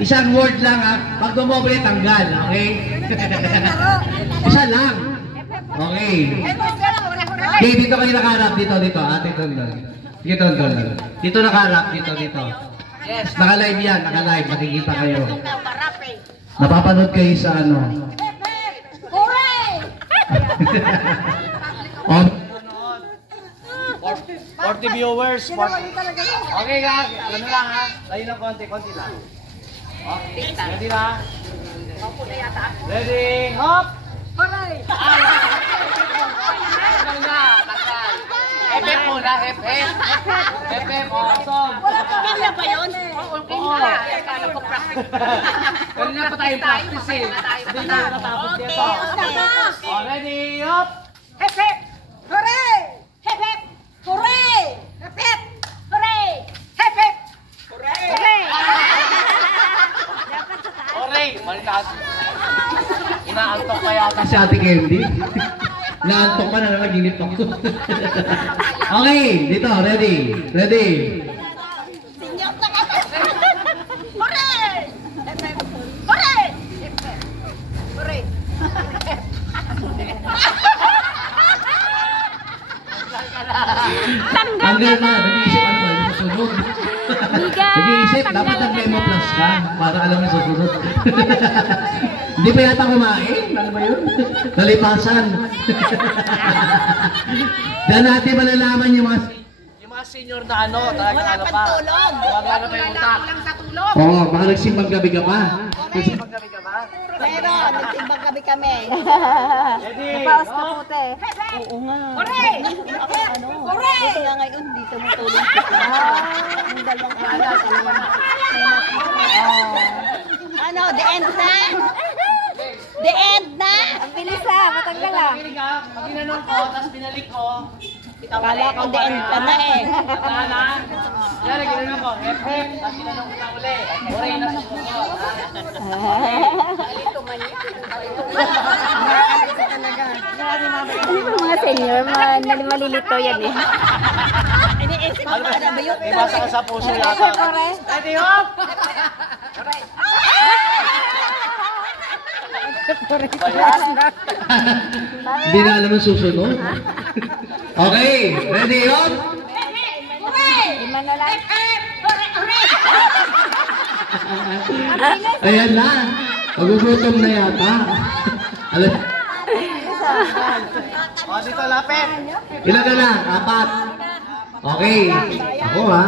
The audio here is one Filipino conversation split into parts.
Isang word lang ha. Pag dumoble, tanggal. Okay? Isa lang. Okay. Okay, dito kayo nakaharap. Dito. Dito. Dito nakaharap. Dito. Naka-live yan. Naka-live. Makikita kayo. Napapanood kayo sa ano. Oh. 40 viewers. Okay nga, ano lang ha? Layo ng konti lang. Okay, ready na? Ready, hop! Hooray! Hep muna, hep. Awesome. Kanina ba yun? Oo. Kanina pa tayong practice eh. Hindi na natapos dito. Ready, hop! Hep, hep! Hooray! Hep, hep! Hooray! Hep, hep! Hooray! Hep, hep! Hooray! Hooray! Malitas. Inaantok pa yata Si Ate Candy. Naantok pa na nanaginip ako. Okay, dito. Ready. Sinyok na ka! Hooray! Hep, hep! Hooray! Hep, hep! Hooray! Tanggal na. Nag-iisip ano ba? Susunod. Nag-iisip. Dapat nag-memo plus ka. Para alam mo susunod. Hindi pa yata kumain. Ano ba yun? Nalipasan. Diyan natin malalaman yung mga senior na ano, talagang ano pa. Tulog! Wala pa yung utak. Lang sa tulog! Oo, baka nagsimbang gabi ka pa. Simbang gabi ka ba? Pero, nagsimbang gabi kami. Ready? Napaos ka puti. Oo nga. Hooray! Hooray! Ito nga ngayon, dito mo tulong siya. Ang dalawang kalat. Ano, the end na? The end na? Ang bilis matanggal Pag ginanong ko, tapos binalik ko, Kala ko the end ka na eh. Tatanan. Yan, ginanong ko, hep, tapos ginanong kita uli. Hooray na sa puso. Ano ba mga senior? Malilito yan eh. Iniisip ko na ba yun? May basa ka sa puso yata. Ready, hop! Hindi na alam ang susunod. Okay, ready, hop! Lima na lang. Ayan na. Magugutom na yata. Alam. O, dito, lapit. Ilan na lang? 4. Okay. Ako ha.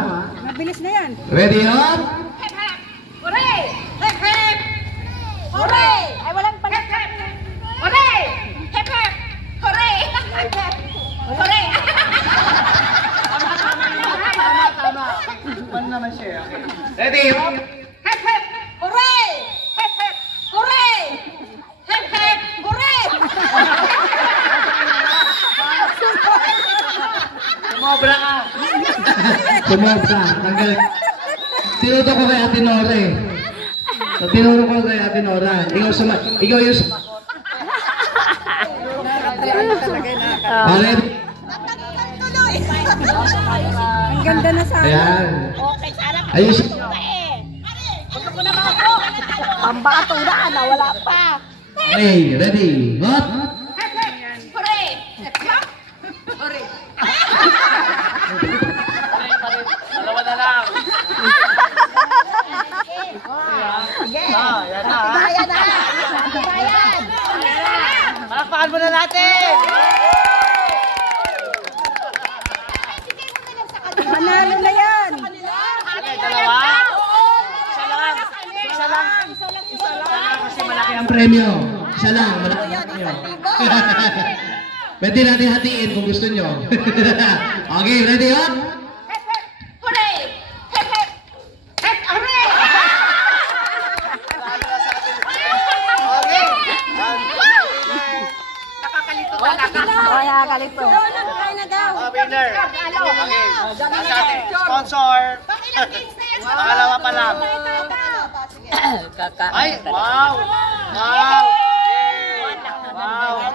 Mabilis na yan. Ready, hop! Hooray! Hep, hep! Hooray! Ay, walang pala. Hooray! Hep, hep! Hooray! Hep, hep! Hooray! Tama. One naman siya. Okay. Ready, hop! Hep, hep! Hooray! Hep, hep! Hooray! Hep, hep! Hooray! Sumobra ka. Sumobra. Tanggal. Tinuto ko kay Ate Nora eh. So, tinuro ko kay Ate Nora. Ikaw yung ready? Tuloy! Ang ganda na sa Ayan. Okay, sana ka Ayos. Gusto ko na ako! pambato na, wala pa. Okay, ready, hop! Hooray! Hep, hep! Hooray! Dalawa na lang. Yan na. Bayan na! Bayan! Palakpakan mo na natin. Manalo na yan. Okay, dalawa. Isa lang. Kasi malaki Ang premyo. Isa lang. Malaki ang premyo. Pwede natin hatiin kung gusto nyo. Okay, ready, hop! Hooray! Hep, hep! Hep, hooray! Okay. Nakakalito talaga. Nakakalito. Winner. Okay. Sponsor. Pangalawa pa lang. Ay, wow. Wow. Wow.